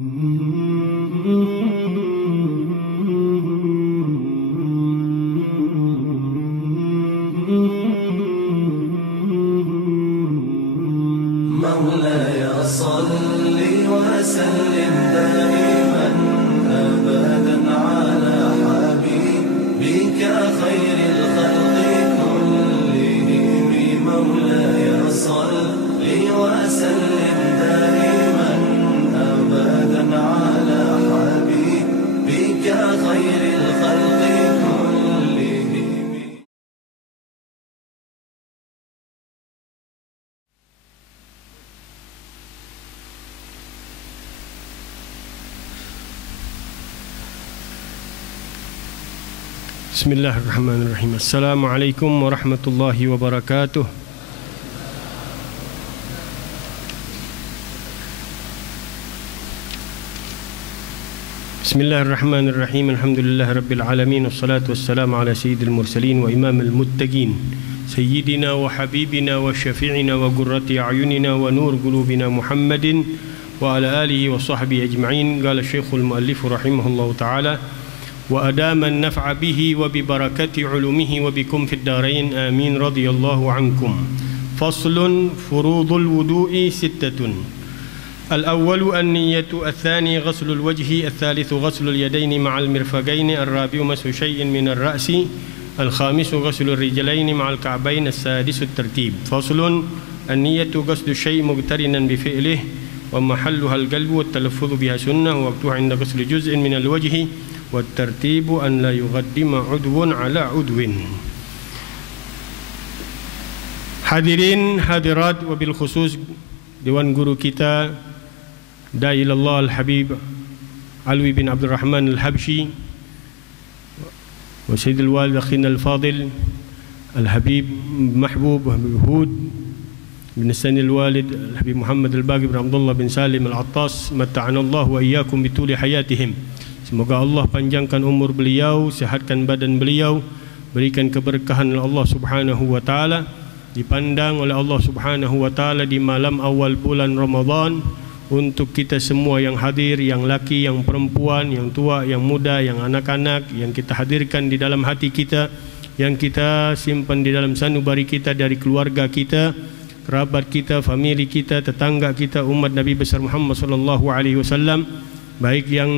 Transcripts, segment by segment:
مولاي صل وسلم دائما أبدا على حبيبك خير الخلق كلهم. مولاي صل وسلم دائما أبدا على حبيبك خير الخلق كلهم. Bismillahirrahmanirrahim. Assalamualaikum warahmatullahi wabarakatuh. Bismillahirrahmanirrahim. Alhamdulillahirabbil alamin. Wassalatu wassalamu ala sayyidil mursalin wa imamil muttaqin. Sayyidina wa habibina wa syafi'ina wa qurrati a'yunina wa nur qulubina Muhammadin wa ala alihi wa sahbihi ajma'in. Qala Syekhul Muallif rahimahullahu taala wa adama an-naf'a bihi wa bi barakati 'ulumihi wa bikum fid darain amin radhiyallahu ankum. Faslun furudul wudu'i sittatun. Al-awwalu an-niyyatu, ath-thani ghaslul wajhi, ath-thalithu ghaslul yadaini ma'al mirfaqaini, ar-rabi'u mashu shay'in min ar-ra'si, al-khamisu ghaslul rijlaini ma'al ka'bayn, as-sadisu at-tartib. Faslun an-niyyatu ghaslu syai' muqtarinan bi fi'lihi wa mahalluha al-qalbu wa at-talaffuz biha sunnah wa waqtuha 'inda ghasli juz'in min al-wajhi wa at-tartibu an la yughaddima 'udwun 'ala 'udwin. Hadirin hadirat, wabil khusus Dewan Guru kita Da'ilallah Al-Habib Alwi bin Abdul Rahman Al-Habshi wa Sayyidul Walid Akhina Al-Fadil Al-Habib Mahbub Habib Hud bin Sani Al-Walid Al-Habib Muhammad Al-Baqi bin Abdullah bin Salim Al-Attas, mata'anallahu wa iyyakum bituli hayatihim. Semoga Allah panjangkan umur beliau, sehatkan badan beliau, berikan keberkahan oleh Allah Subhanahu wa taala, dipandang oleh Allah Subhanahu wa taala di malam awal bulan Ramadan. Untuk kita semua yang hadir, yang laki, yang perempuan, yang tua, yang muda, yang anak-anak, yang kita hadirkan di dalam hati kita, yang kita simpan di dalam sanubari kita dari keluarga kita, kerabat kita, famili kita, tetangga kita, umat Nabi besar Muhammad sallallahu alaihi wasallam, baik yang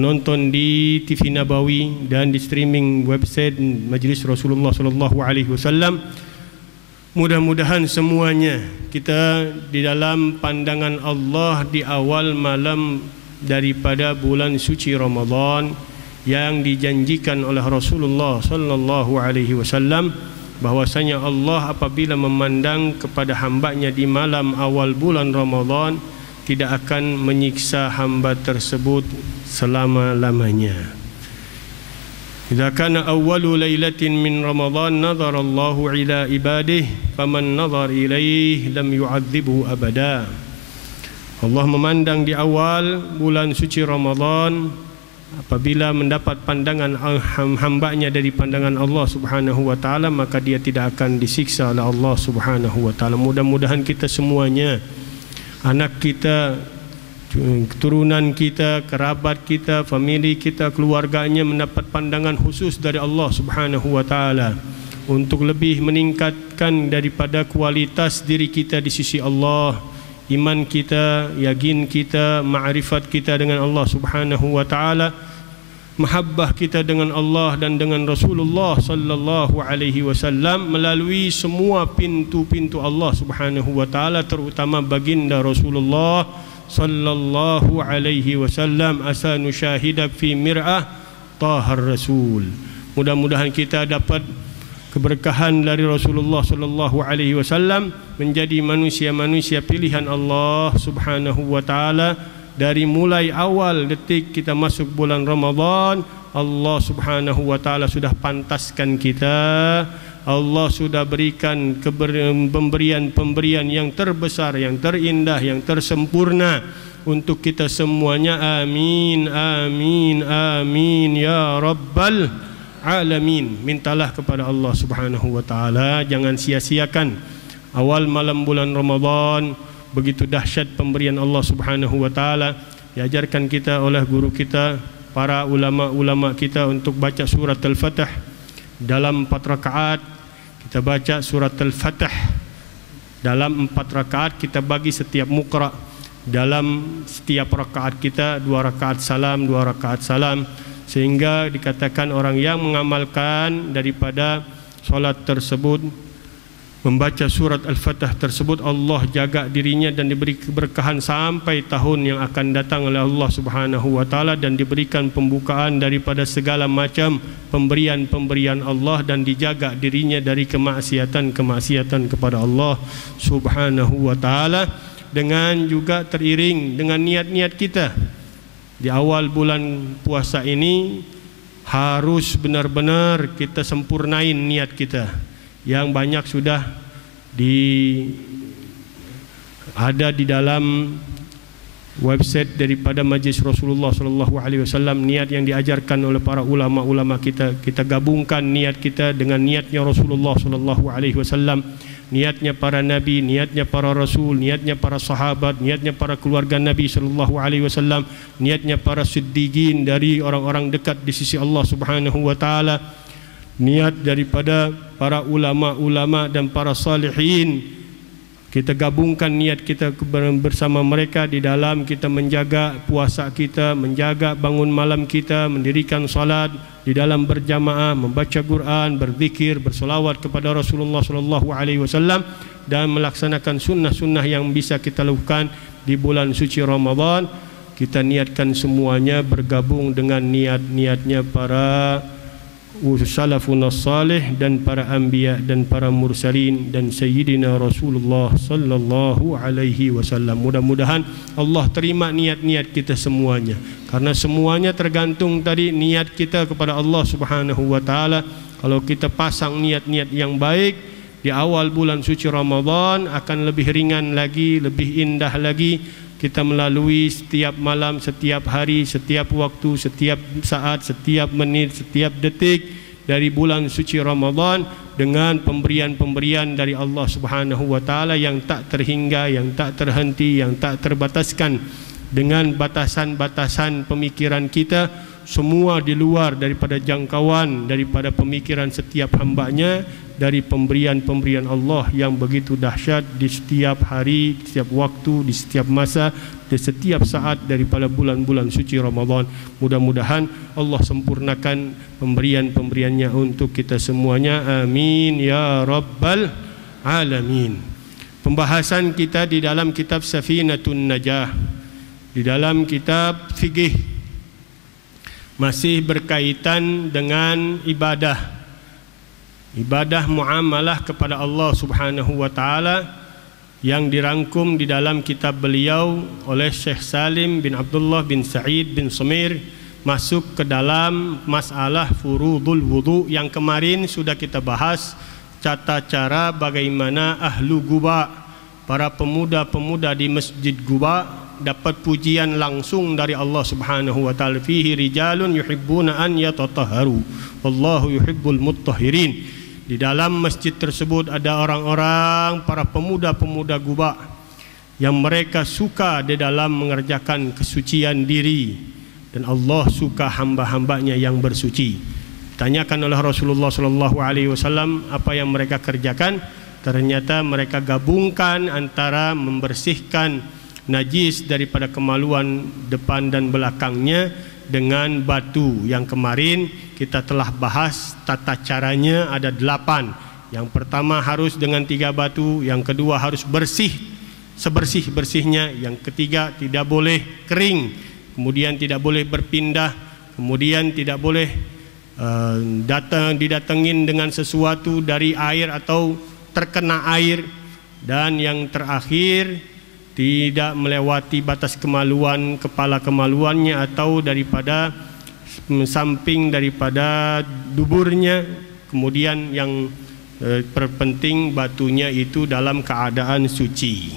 menonton di TV Nabawi dan di streaming website Majlis Rasulullah sallallahu alaihi wasallam. Mudah-mudahan semuanya kita di dalam pandangan Allah di awal malam daripada bulan suci Ramadan yang dijanjikan oleh Rasulullah sallallahu alaihi wasallam, bahwasanya Allah apabila memandang kepada hambanya di malam awal bulan Ramadan tidak akan menyiksa hamba tersebut selama-lamanya. Idza kana awwalu lailatin min Ramadan nadhara Allahu ila ibadihi faman nadhara ilaihi lam yu'adzibhu abada. Allah memandang di awal bulan suci Ramadan, apabila mendapat pandangan hambanya dari pandangan Allah Subhanahu wa taala, maka dia tidak akan disiksa oleh Allah Subhanahu wa taala. Mudah-mudahan kita semuanya, anak kita, keturunan kita, kerabat kita, famili kita, keluarganya mendapat pandangan khusus dari Allah Subhanahu wa taala untuk lebih meningkatkan daripada kualitas diri kita di sisi Allah, iman kita, yakin kita, ma'rifat kita dengan Allah Subhanahu wa taala, mahabbah kita dengan Allah dan dengan Rasulullah sallallahu alaihi wasallam melalui semua pintu-pintu Allah Subhanahu wa taala, terutama baginda Rasulullah sallallahu alaihi wasallam, asanu syahidak fi mir'ah tahar rasul. Mudah-mudahan kita dapat keberkahan dari Rasulullah sallallahu alaihi wasallam, menjadi manusia-manusia pilihan Allah Subhanahu wa taala. Dari mulai awal detik kita masuk bulan Ramadan, Allah Subhanahu wa taala sudah pantaskan kita, Allah sudah berikan pemberian yang terbesar, yang terindah, yang tersempurna untuk kita semuanya. Amin, amin, amin ya rabbal alamin. Mintalah kepada Allah Subhanahu wa taala, jangan sia-siakan awal malam bulan Ramadan. Begitu dahsyat pemberian Allah Subhanahu wa taala. diajarkan kita oleh guru kita, para ulama-ulama kita untuk baca surat Al-Fatih dalam 4 rakaat. Kita baca surat Al-Fatih dalam 4 rakaat, kita bagi setiap muqra. Dalam setiap rakaat kita 2 rakaat salam, 2 rakaat salam, sehingga dikatakan orang yang mengamalkan daripada solat tersebut, membaca surat Al-Fatih tersebut, Allah jaga dirinya dan diberi keberkahan sampai tahun yang akan datang oleh Allah Subhanahu wa taala, dan diberikan pembukaan daripada segala macam pemberian-pemberian Allah, dan dijaga dirinya dari kemaksiatan-kemaksiatan kepada Allah Subhanahu wa taala. Dengan juga teriring dengan niat-niat kita di awal bulan puasa ini, harus benar-benar kita sempurnain niat kita. Yang banyak sudah ada di dalam website daripada Majlis Rasulullah sallallahu alaihi wasallam, niat yang diajarkan oleh para ulama-ulama kita. Kita gabungkan niat kita dengan niatnya Rasulullah sallallahu alaihi wasallam, niatnya para nabi, niatnya para rasul, niatnya para sahabat, niatnya para keluarga Nabi sallallahu alaihi wasallam, niatnya para siddiqin dari orang-orang dekat di sisi Allah Subhanahu wa taala, niat daripada para ulama-ulama dan para salihin. Kita gabungkan niat kita bersama mereka di dalam kita menjaga puasa kita, menjaga bangun malam kita, mendirikan salat di dalam berjamaah, membaca Quran, berzikir, bersolawat kepada Rasulullah sallallahu alaihi wasallam, dan melaksanakan sunnah-sunnah yang bisa kita lakukan di bulan suci Ramadan. Kita niatkan semuanya bergabung dengan niat-niatnya para salafun salih dan para anbiya dan para mursalin dan sayyidina Rasulullah sallallahu alaihi wasallam. Mudah-mudahan Allah terima niat-niat kita semuanya, karena semuanya tergantung tadi niat kita kepada Allah Subhanahu wa taala. Kalau kita pasang niat-niat yang baik di awal bulan suci Ramadan, akan lebih ringan lagi, lebih indah lagi kita melalui setiap malam, setiap hari, setiap waktu, setiap saat, setiap menit, setiap detik dari bulan suci Ramadan, dengan pemberian-pemberian dari Allah Subhanahu wa taala yang tak terhingga, yang tak terhenti, yang tak terbataskan dengan batasan-batasan pemikiran kita, semua di luar daripada jangkauan daripada pemikiran setiap hambanya, dari pemberian-pemberian Allah yang begitu dahsyat di setiap hari, di setiap waktu, di setiap masa, di setiap saat daripada bulan-bulan suci Ramadan. Mudah-mudahan Allah sempurnakan pemberian-pemberiannya untuk kita semuanya. Amin ya rabbal alamin. Pembahasan kita di dalam kitab Safinatun Najah, di dalam kitab fikih, masih berkaitan dengan ibadah muamalah kepada Allah Subhanahu wa taala, yang dirangkum di dalam kitab beliau oleh Syekh Salim bin Abdullah bin Sa'id bin Sumir, masuk ke dalam masalah furudul wudu yang kemarin sudah kita bahas, tata cara bagaimana ahlu Quba, para pemuda-pemuda di Masjid Quba dapat pujian langsung dari Allah Subhanahu wa taala, fihi rijalun yuhibbuna an yatatahharu wallahu yuhibbul mutahhirin. Di dalam masjid tersebut ada orang-orang, para pemuda-pemuda Quba yang mereka suka di dalam mengerjakan kesucian diri, dan Allah suka hamba-hambanya yang bersuci. Tanyakan oleh Rasulullah sallallahu alaihi wasallam apa yang mereka kerjakan. Ternyata mereka gabungkan antara membersihkan najis daripada kemaluan depan dan belakangnya dengan batu. Yang kemarin kita telah bahas tata caranya ada 8. Yang pertama harus dengan 3 batu, yang kedua harus bersih sebersih-bersihnya, yang ketiga tidak boleh kering, kemudian tidak boleh berpindah, kemudian tidak boleh didatengin dengan sesuatu dari air atau terkena air, dan yang terakhir tidak melewati batas kemaluan, kepala kemaluannya atau daripada samping daripada duburnya. Kemudian yang terpenting batunya itu dalam keadaan suci.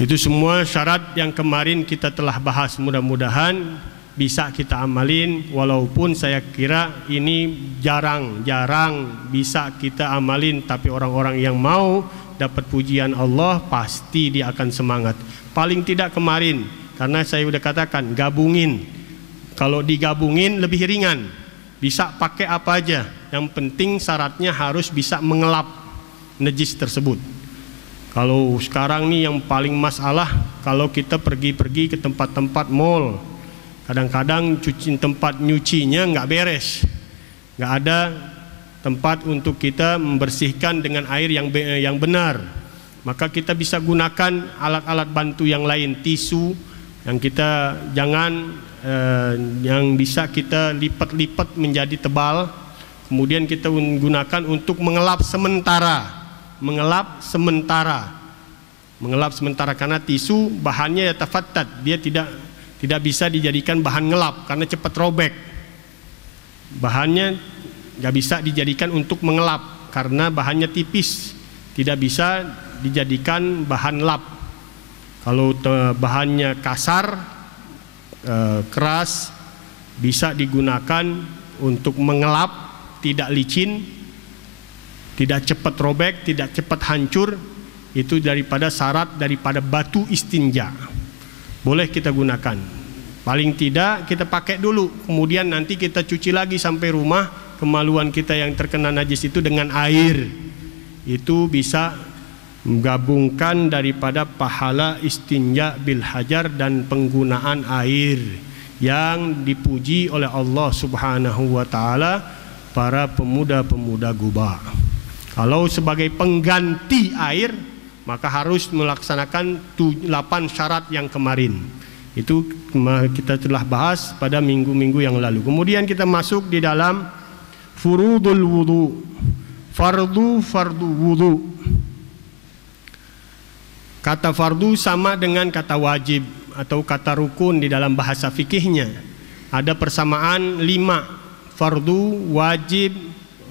Itu semua syarat yang kemarin kita telah bahas. Mudah-mudahan bisa kita amalin, walaupun saya kira ini jarang bisa kita amalin, tapi orang-orang yang mau dapat pujian Allah pasti dia akan semangat. Paling tidak kemarin Karena saya udah katakan gabungin. Kalau digabungin lebih ringan. Bisa pakai apa aja. Yang penting syaratnya harus bisa mengelap najis tersebut. Kalau sekarang nih yang paling masalah, kalau kita pergi-pergi ke tempat-tempat mall, kadang-kadang tempat nyucinya nggak beres, nggak ada tempat untuk kita membersihkan dengan air yang benar. Maka kita bisa gunakan alat-alat bantu yang lain, tisu yang kita yang bisa kita lipat-lipat menjadi tebal, kemudian kita gunakan untuk mengelap sementara. Mengelap sementara karena tisu bahannya ya tafattat, dia tidak bisa dijadikan bahan ngelap karena cepat robek. Bahannya nggak bisa dijadikan untuk mengelap karena bahannya tipis, tidak bisa dijadikan bahan lap. Kalau bahannya kasar, keras, bisa digunakan untuk mengelap, tidak licin, tidak cepat robek, tidak cepat hancur. Itu daripada syarat daripada batu istinja. Boleh kita gunakan. Paling tidak kita pakai dulu, kemudian nanti kita cuci lagi sampai rumah. Kemaluan kita yang terkena najis itu dengan air. Itu bisa menggabungkan daripada pahala istinja bil hajar dan penggunaan air yang dipuji oleh Allah Subhanahu wa taala para pemuda-pemuda Guba. Kalau sebagai pengganti air, maka harus melaksanakan 8 syarat yang kemarin. Itu kita telah bahas pada minggu-minggu yang lalu. Kemudian kita masuk di dalam furudul wudu. Fardu wudu. Kata fardu sama dengan kata wajib atau kata rukun di dalam bahasa fikihnya. Ada persamaan 5. Fardu, wajib,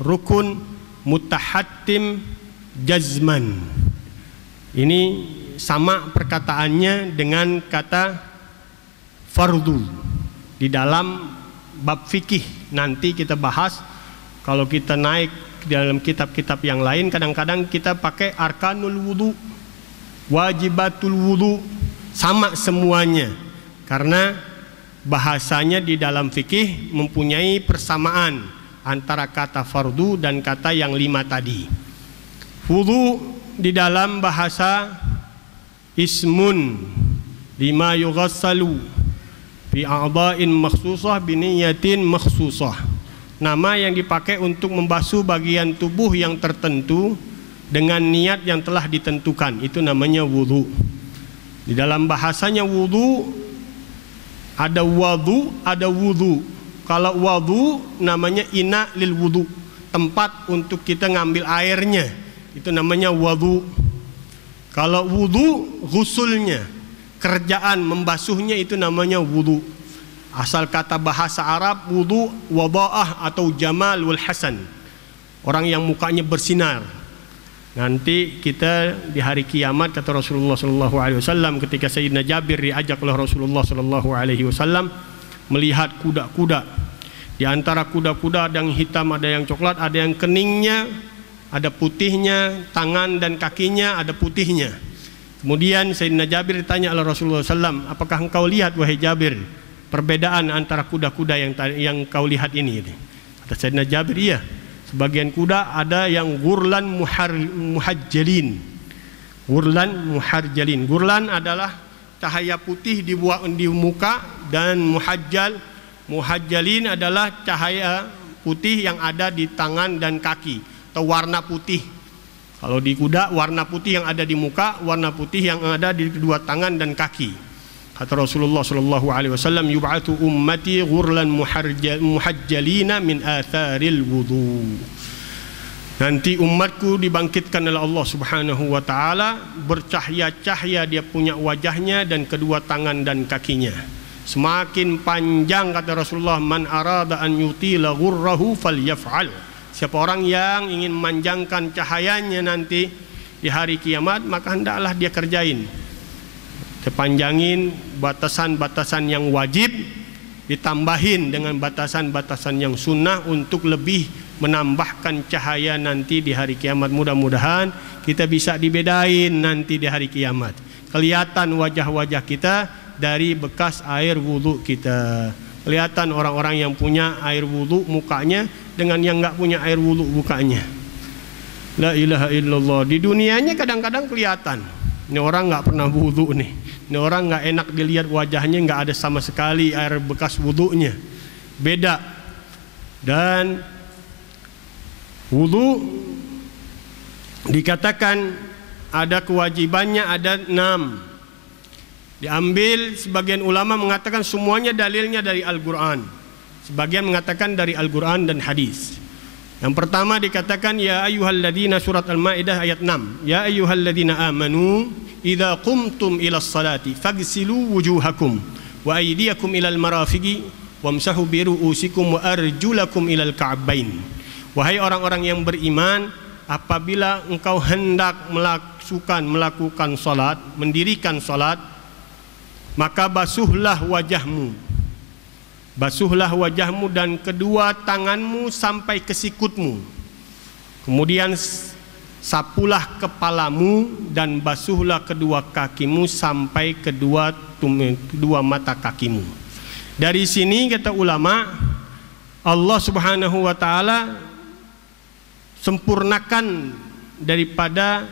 rukun, mutahattim, jazman. Ini sama perkataannya dengan kata fardu di dalam bab fikih. Nanti kita bahas. Kalau kita naik di dalam kitab-kitab yang lain, kadang-kadang kita pakai arkanul wudu, wajibatul wudu, sama semuanya. Karena bahasanya di dalam fikih mempunyai persamaan antara kata fardu dan kata yang 5 tadi. Wudu di dalam bahasa ismun lima yughassalu bi a'dha'in makhsusah bi niyatin makhsusah. Nama yang dipakai untuk membasuh bagian tubuh yang tertentu dengan niat yang telah ditentukan, itu namanya wudu. Di dalam bahasanya wudu ada wadu, ada wudu. Kalau wadu namanya ina lil wudu, tempat untuk kita ngambil airnya, itu namanya wadu. Kalau wudu ghusulnya, kerjaan membasuhnya, itu namanya wudu. Asal kata bahasa Arab wudu wada'ah atau jamal wal hasan, orang yang mukanya bersinar. Nanti kita di hari kiamat, kata Rasulullah SAW, ketika Sayyidina Jabir diajak oleh Rasulullah SAW melihat kuda-kuda. Di antara kuda-kuda ada yang hitam, ada yang coklat, ada yang keningnya, ada putihnya, tangan dan kakinya ada putihnya. Kemudian Sayyidina Jabir ditanya oleh Rasulullah SAW, apakah engkau lihat wahai Jabir perbedaan antara kuda-kuda yang kau lihat ini? Kata Sayyidina Jabir, iya. Sebagian kuda ada yang gurlan muhajjalin. Gurlan muhajjalin. Gurlan adalah cahaya putih di muka, dan muhajjalin adalah cahaya putih yang ada di tangan dan kaki, atau warna putih. Kalau di kuda warna putih yang ada di muka, warna putih yang ada di kedua tangan dan kaki. Kata Rasulullah SAW, yub'atu ummati ghurlan muhajjalina min atharil wudu. Nanti umatku dibangkitkan oleh Allah Subhanahu wa taala, bercahaya-cahaya dia punya wajahnya dan kedua tangan dan kakinya. Semakin panjang, kata Rasulullah, man arada an yutila ghurrahu falyaf'al. Siapa orang yang ingin memanjangkan cahayanya nanti di hari kiamat, maka hendaklah dia kerjain. Kepanjangin batasan-batasan yang wajib, ditambahin dengan batasan-batasan yang sunnah untuk lebih menambahkan cahaya nanti di hari kiamat. Mudah-mudahan kita bisa dibedain nanti di hari kiamat. Kelihatan wajah-wajah kita dari bekas air wudhu kita. Kelihatan orang-orang yang punya air wudhu mukanya dengan yang nggak punya air wudhu mukanya. La ilaha illallah. Di dunianya kadang-kadang kelihatan, ini orang nggak pernah wudhu nih. Ini orang nggak enak dilihat wajahnya, nggak ada sama sekali air bekas wudhunya. Beda. Dan wudhu dikatakan ada kewajibannya, ada 6. Diambil, sebagian ulama mengatakan semuanya dalilnya dari Al-Quran, sebagian mengatakan dari Al-Quran dan hadis. Yang pertama dikatakan ya ayyuhalladzina, surat Al-Maidah ayat 6, ya ayyuhalladzina amanu idza qumtum ilas salati faghsilu wujuhakum wa aydiyakum ilal marafiqi wamsahu bi ru'usikum wa arjulakum ilal ka'bain. Wahai orang-orang yang beriman, apabila engkau hendak melakukan salat, mendirikan salat, maka basuhlah wajahmu, dan kedua tanganmu sampai ke sikutmu. Kemudian sapulah kepalamu dan basuhlah kedua kakimu sampai kedua mata kakimu. Dari sini kata ulama, Allah Subhanahu wa taala sempurnakan daripada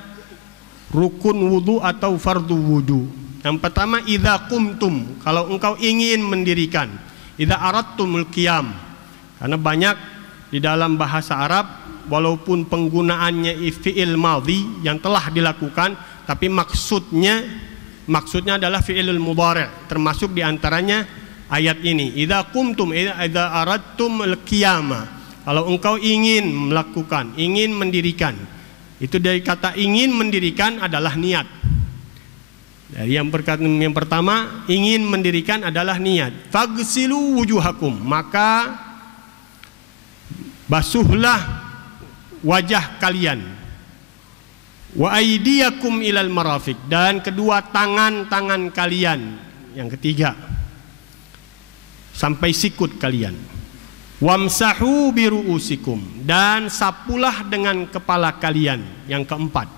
rukun wudu atau fardu wudu. Yang pertama, idza qumtum, kalau engkau ingin mendirikan. Idza aradtumul qiyam, karena banyak di dalam bahasa Arab walaupun penggunaannya fi'il madhi yang telah dilakukan, tapi maksudnya adalah fi'ilul mudhari', termasuk diantaranya ayat ini. Idza qumtum, idza aradtumul qiyama, kalau engkau ingin melakukan, ingin mendirikan. Itu dari kata ingin mendirikan adalah niat. Dari yang pertama, ingin mendirikan adalah niat. Faghsilu wujuhakum, maka basuhlah wajah kalian. Wa aydiyakum ilal marafiq, dan kedua tangan kalian. Yang ketiga, sampai sikut kalian. Wamsahu bi ru'usikum, dan sapulah dengan kepala kalian. Yang keempat,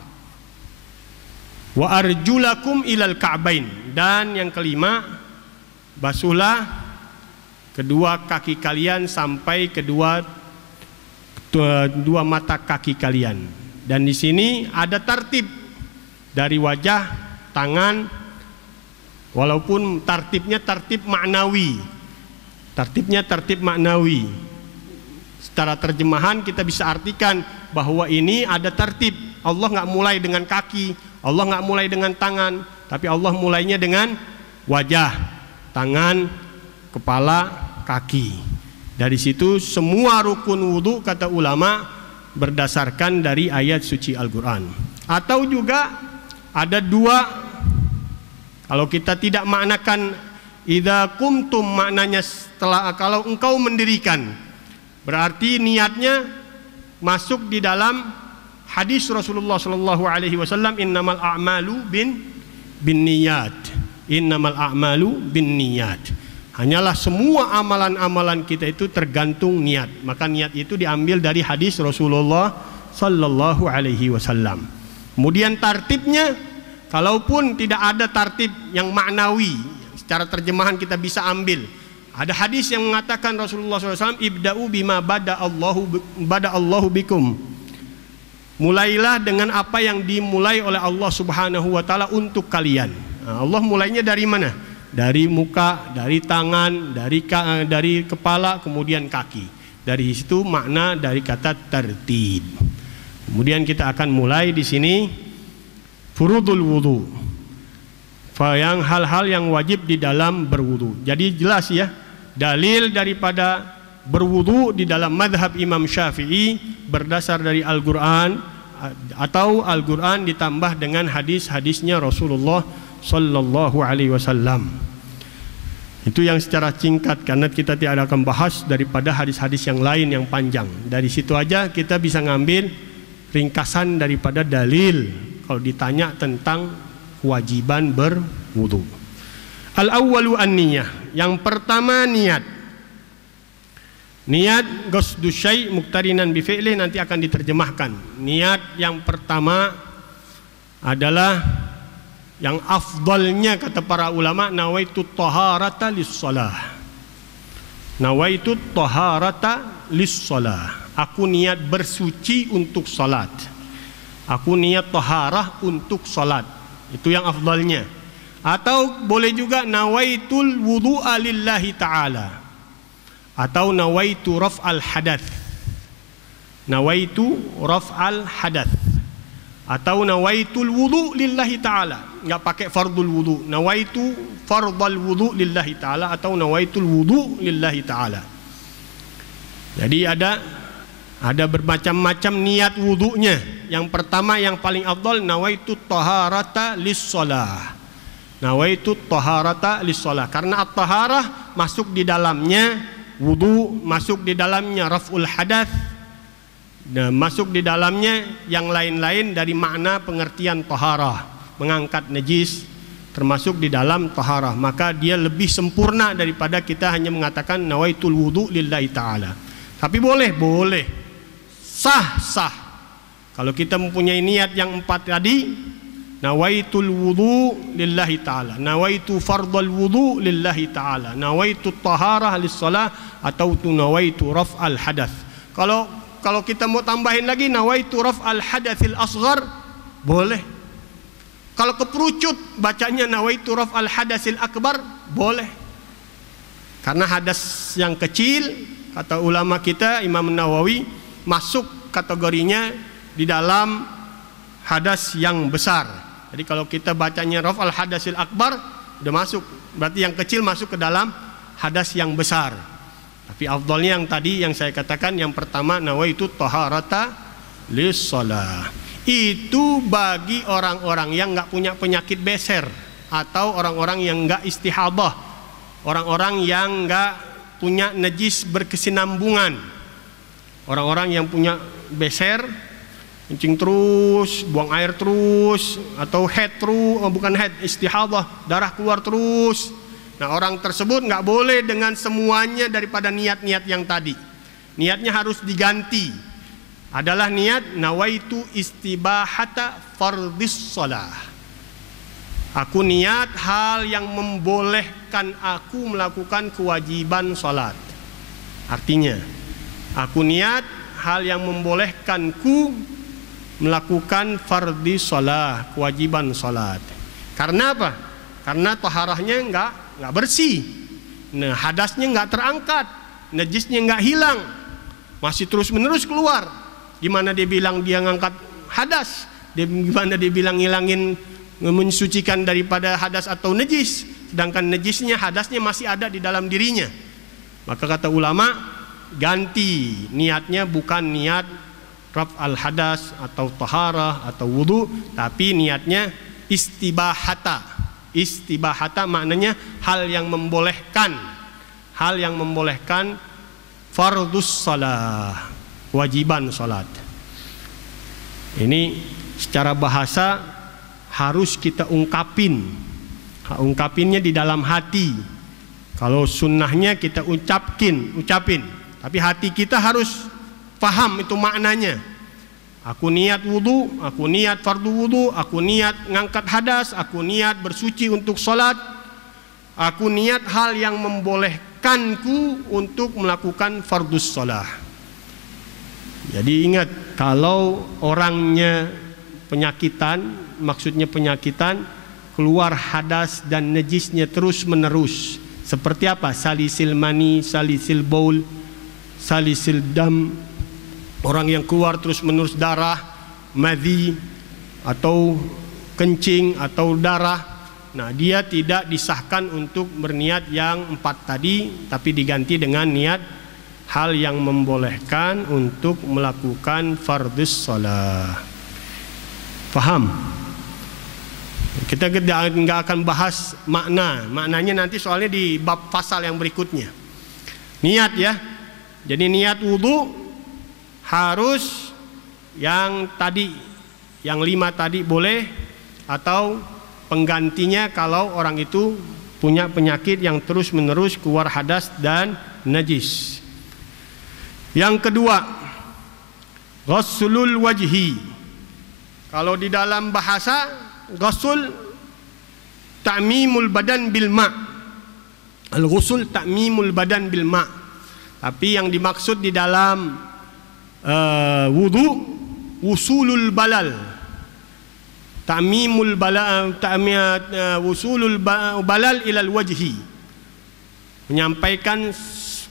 wa arjulakum ilal ka'bain, dan yang kelima, basuhlah kedua kaki kalian sampai kedua mata kaki kalian. Dan di sini ada tartib dari wajah, tangan, walaupun tartibnya tartib maknawi. Secara terjemahan kita bisa artikan bahwa ini ada tartib. Allah nggak mulai dengan kaki, Allah nggak mulai dengan tangan, tapi Allah mulainya dengan wajah, tangan, kepala, kaki. Dari situ semua rukun wudu kata ulama berdasarkan dari ayat suci Al-Quran. Atau juga ada dua, kalau kita tidak maknakan idza qumtum, maknanya setelah, kalau engkau mendirikan, berarti niatnya masuk di dalam hadis Rasulullah sallallahu alaihi wasallam, innamal a'malu binniyat. Innamal a'malu binniyat. Hanyalah semua amalan-amalan kita itu tergantung niat. Maka niat itu diambil dari hadis Rasulullah sallallahu alaihi wasallam. Kemudian tartibnya, kalaupun tidak ada tartib yang maknawi, secara terjemahan kita bisa ambil. Ada hadis yang mengatakan Rasulullah SAW, ibda'u bima bada Allahu bikum. Mulailah dengan apa yang dimulai oleh Allah Subhanahu wa taala untuk kalian. Nah, Allah mulainya dari mana? Dari muka, dari tangan, dari kepala, kemudian kaki. Dari situ makna dari kata tertib. Kemudian kita akan mulai di sini furudul wudu. Yang hal-hal yang wajib di dalam berwudu. Jadi jelas ya, dalil daripada berwudu di dalam madhab Imam Syafi'i berdasar dari Al-Quran, atau Al-Quran ditambah dengan hadis-hadisnya Rasulullah Sallallahu Alaihi Wasallam. Itu yang secara singkat, karena kita tidak akan bahas daripada hadis-hadis yang lain yang panjang. Dari situ aja kita bisa ngambil ringkasan daripada dalil kalau ditanya tentang kewajiban berwudu. Al-awwalu an-niyah, yang pertama niat. Niat qasdu syai' muqtarinan bi fi'lih, nanti akan diterjemahkan. Niat yang pertama adalah Yang afdalnya kata para ulama, nawaitu taharata lis-shalah. Nawaitu taharata lis-shalah. Aku niat bersuci untuk salat. Aku niat taharah untuk salat. Itu yang afdalnya. Atau boleh juga nawaitul wudu'a lillahi ta'ala. Atau nawaitu raf'al hadath. Nawaitu raf'al hadath. Atau nawaitul wudu lillahi ta'ala, enggak pakai fardul wudu, nawaitu fardal wudu lillahi ta'ala atau nawaitul wudu lillahi ta'ala. Jadi ada bermacam-macam niat wudunya. Yang pertama yang paling afdal, nawaitu taharata lis-shalah. Nawaitu taharata lis-shalah, karena at-taharah masuk di dalamnya wudu, masuk di dalamnya raf'ul hadath, dan masuk di dalamnya yang lain-lain dari makna pengertian taharah, mengangkat najis termasuk di dalam taharah. Maka dia lebih sempurna daripada kita hanya mengatakan nawaitul wudu lillahi ta'ala. Tapi boleh sah. Kalau kita mempunyai niat yang 4 tadi, nawaitul wudu lillahi ta'ala, nawaitu fardal wudu lillahi ta'ala, nawaitu taharah lis-shalah, atau nawaitu raf'al hadath. Kalau kita mau tambahin lagi nawaitu raf'al hadatsil asghar, boleh. Kalau keperucut bacanya nawaitu raf'al hadatsil akbar, boleh. Karena hadas yang kecil, kata ulama kita Imam Nawawi, masuk kategorinya di dalam hadas yang besar. Jadi kalau kita bacanya raf'al hadatsil akbar, udah masuk. Berarti yang kecil masuk ke dalam hadas yang besar. Tapi afdalnya yang tadi yang saya katakan, yang pertama nawaitu taharata lis-shalah. Itu bagi orang-orang yang enggak punya penyakit beser, atau orang-orang yang enggak istihadah, orang-orang yang enggak punya najis berkesinambungan, orang-orang yang punya beser, kencing terus, buang air terus, atau bukan head, istihadah, darah keluar terus. Nah, orang tersebut nggak boleh dengan semuanya daripada niat-niat yang tadi. Niatnya harus diganti. Adalah niat nawaitu istibahata fardhis shalah. Aku niat hal yang membolehkan aku melakukan kewajiban salat. Artinya, aku niat hal yang membolehkanku melakukan fardhis shalah, kewajiban salat. Karena apa? Karena taharahnya enggak bersih. Nah, hadasnya enggak terangkat, najisnya enggak hilang, masih terus-menerus keluar. Gimana dia bilang dia ngangkat hadas? Gimana dia bilang ngilangin, mensucikan daripada hadas atau najis, sedangkan najisnya, hadasnya masih ada di dalam dirinya? Maka kata ulama, ganti niatnya, bukan niat raf'al hadas atau taharah atau wudu, tapi niatnya istibahata. Istibahata maknanya hal yang membolehkan, fardhus shalah, kewajiban salat. Ini secara bahasa harus kita ungkapinnya di dalam hati. Kalau sunnahnya kita ucapin, tapi hati kita harus paham itu maknanya. Aku niat wudu, aku niat fardu wudu, aku niat ngangkat hadas, aku niat bersuci untuk salat, aku niat hal yang membolehkanku untuk melakukan fardus shalah. Jadi ingat, kalau orangnya penyakitan, maksudnya penyakitan, keluar hadas dan najisnya terus menerus. Seperti apa? Salisil mani, salisil baul, salisil dam. Orang yang keluar terus menerus darah, madhi, atau kencing, atau darah. Nah, dia tidak disahkan untuk berniat yang 4 tadi, tapi diganti dengan niat hal yang membolehkan untuk melakukan fardhus shalah. Paham? Kita nggak akan bahas maknanya nanti soalnya di bab pasal yang berikutnya. Niat ya. Jadi niat wudu harus yang tadi, yang 5 tadi boleh, atau penggantinya kalau orang itu punya penyakit yang terus menerus keluar hadas dan najis. Yang kedua, ghuslul wajhi. Kalau di dalam bahasa, ghusl ta'mimul badan bil ma'. Al-ghusl ta'mimul badan bil ma'. Tapi yang dimaksud di dalam wudu wusulul balal. Ta'mimul balal, wusulul balal ilal wajhi. Menyampaikan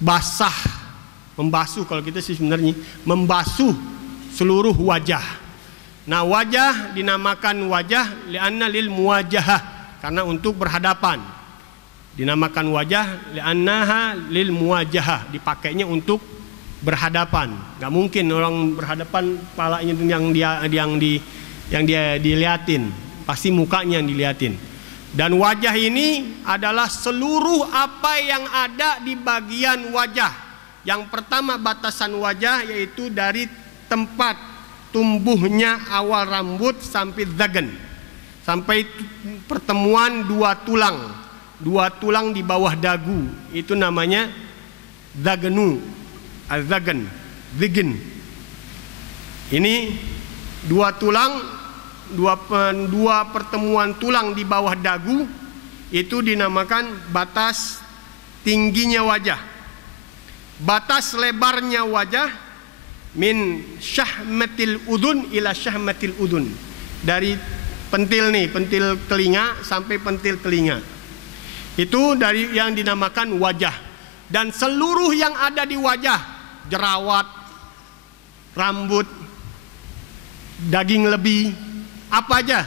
basah, membasuh, kalau kita sih sebenarnya membasuh seluruh wajah. Nah, wajah dinamakan wajah li'anna lil muwajahah, karena untuk berhadapan. Dinamakan wajah li'annaha lil muwajahah, dipakainya untuk berhadapan. Gak mungkin orang berhadapan kepalanya yang dia diliatin, pasti mukanya yang diliatin. Dan wajah ini adalah seluruh apa yang ada di bagian wajah. Yang pertama batasan wajah yaitu dari tempat tumbuhnya awal rambut sampai zagen, sampai pertemuan dua tulang di bawah dagu, itu namanya zagenu, al-zagen, zigen. Ini dua pertemuan tulang di bawah dagu, itu dinamakan batas tingginya wajah. Batas lebarnya wajah min syahmatil udun ila syahmatil udun, dari pentil telinga sampai pentil telinga. Itu dari yang dinamakan wajah. Dan seluruh yang ada di wajah, jerawat, rambut, daging lebih, apa aja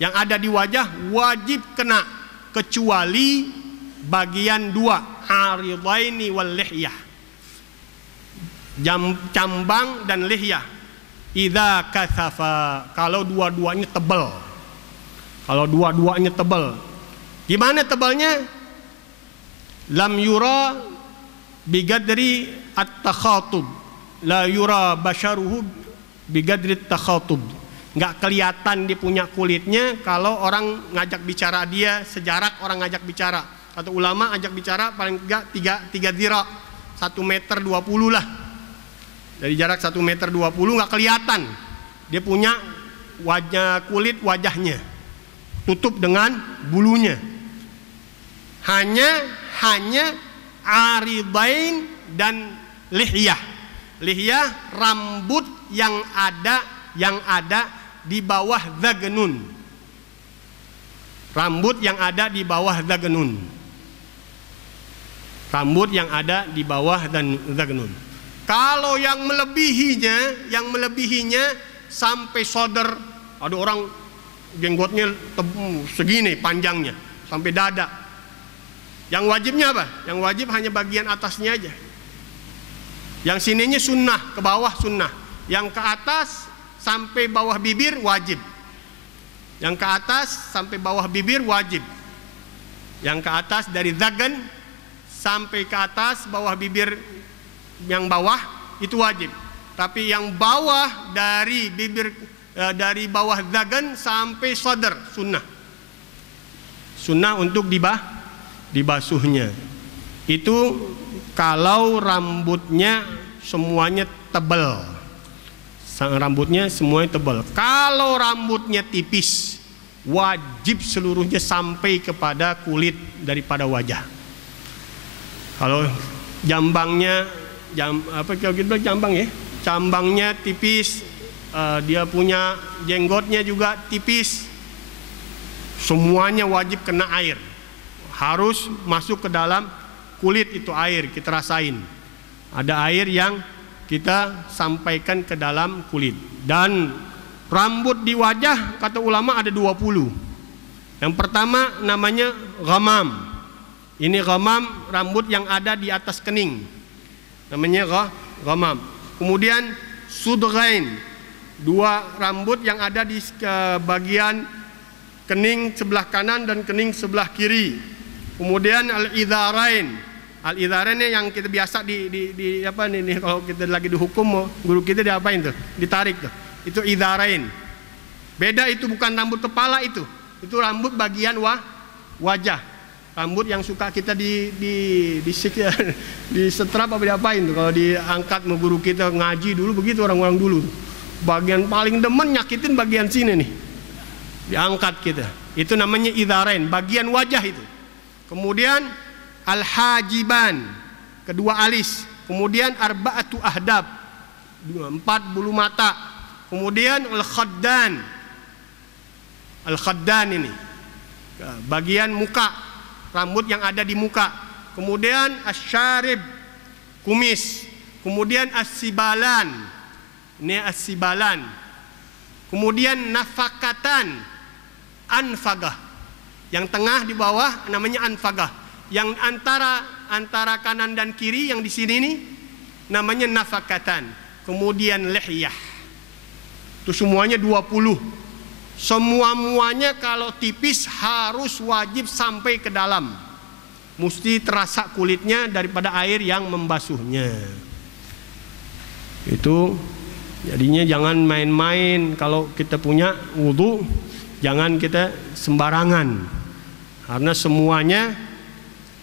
yang ada di wajah wajib kena, kecuali bagian dua, aridaini wal lihyah, cambang dan lihyah. Idza kathafa, kalau dua-duanya tebal. Kalau dua-duanya tebal. Gimana tebalnya? Lam yura bigadri at-takhatub, la yura basharuhu bigadri at-takhatub. Nggak kelihatan dia punya kulitnya kalau orang ngajak bicara dia, sejarak orang ngajak bicara. Atau ulama ajak bicara paling enggak 3 zira, 1,20 meter lah. Dari jarak 1,20 meter nggak kelihatan dia punya wajah, kulit wajahnya tutup dengan bulunya. Hanya aridain dan lihyah. Lihyah rambut yang ada di bawah zagenun. Rambut yang ada di bawah zagenun. Rambut yang ada di bawah dan zagenun. Kalau yang melebihinya sampai shoulder, ada orang jenggotnya segini panjangnya sampai dada. Yang wajibnya apa? Yang wajib hanya bagian atasnya aja. Yang sininya sunnah, ke bawah sunnah. Yang ke atas sampai bawah bibir wajib. Yang ke atas sampai bawah bibir wajib. Yang ke atas dari zagen sampai ke atas bawah bibir yang bawah itu wajib. Tapi yang bawah dari bibir, dari bawah zagen sampai shoulder sunnah. Sunnah untuk dibasuhnya. Itu kalau rambutnya semuanya tebal. Rambutnya semuanya tebal. Kalau rambutnya tipis, wajib seluruhnya sampai kepada kulit daripada wajah. Kalau jambangnya kalau kita bilang jambang ya, cambangnya tipis, dia punya jenggotnya juga tipis, semuanya wajib kena air. Harus masuk ke dalam kulit itu air, kita rasain. Ada air yang kita sampaikan ke dalam kulit. Dan rambut di wajah kata ulama ada 20. Yang pertama namanya ghamam. Ini ghamam, rambut yang ada di atas kening, namanya ghamam. Kemudian sudghain, 2 rambut yang ada di bagian kening sebelah kanan dan kening sebelah kiri. Kemudian al-idharain. Al-idharain yang kita biasa di apa nih kalau kita lagi dihukum, guru kita diapain tuh? Ditarik tuh. Itu idharain. Beda, itu bukan rambut kepala itu. Itu rambut bagian wajah. Rambut yang suka kita di setrap apa diapain tuh? Kalau diangkat sama guru kita ngaji dulu begitu orang-orang dulu. Bagian paling demen nyakitin bagian sini nih. Diangkat kita. itu namanya idharain, bagian wajah itu. Kemudian al-hajiban, kedua alis. Kemudian arba'atu ahdab, 4 bulu mata. Kemudian al-khaddan, al-khaddan ini bagian muka, rambut yang ada di muka. Kemudian asyarib, kumis. Kemudian as-sibalan, ini as-sibalan. Kemudian nafakatan, anfagah. Yang tengah di bawah namanya anfagah. Yang antara kanan dan kiri yang di sini nih namanya nafakatan. Kemudian lihyah. Itu semuanya 20. Semua-muanya kalau tipis harus wajib sampai ke dalam. Mesti terasa kulitnya daripada air yang membasuhnya. Itu jadinya jangan main-main kalau kita punya wudu, jangan kita sembarangan. Karena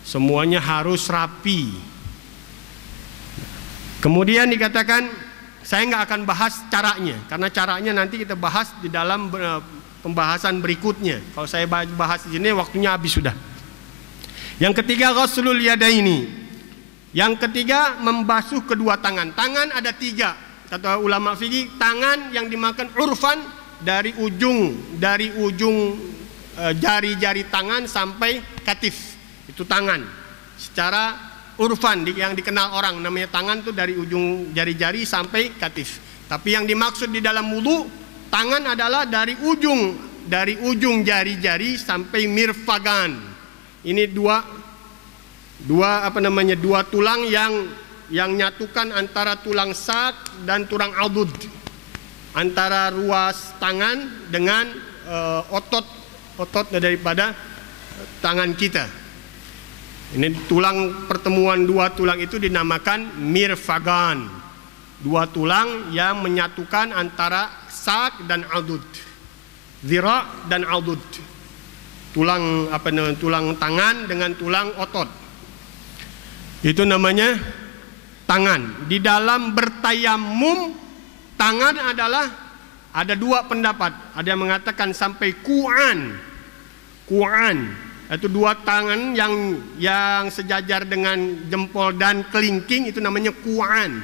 semuanya harus rapi. Kemudian dikatakan, saya nggak akan bahas caranya, karena caranya nanti kita bahas di dalam pembahasan berikutnya. Kalau saya bahas di sini waktunya habis sudah. Yang ketiga, ghuslul yadaini. Yang ketiga, membasuh kedua tangan. Tangan ada 3, kata ulama fikih. Tangan yang dimakan urfan dari ujung jari-jari tangan sampai katif, itu tangan. Secara urfan yang dikenal orang, namanya tangan tuh dari ujung jari-jari sampai katif. Tapi yang dimaksud di dalam wudu, tangan adalah dari ujung jari-jari sampai mirfagan. Ini dua tulang yang nyatukan antara tulang sak dan tulang adud, antara ruas tangan dengan otot daripada tangan kita. Ini tulang, pertemuan 2 tulang itu dinamakan mirfagan. 2 tulang yang menyatukan antara sak dan adud, zira dan adud. Tulang tangan dengan tulang otot. Itu namanya tangan. Di dalam bertayamum, tangan adalah ada 2 pendapat. Ada yang mengatakan sampai ku'an, itu 2 tangan yang sejajar dengan jempol dan kelingking, itu namanya ku'an.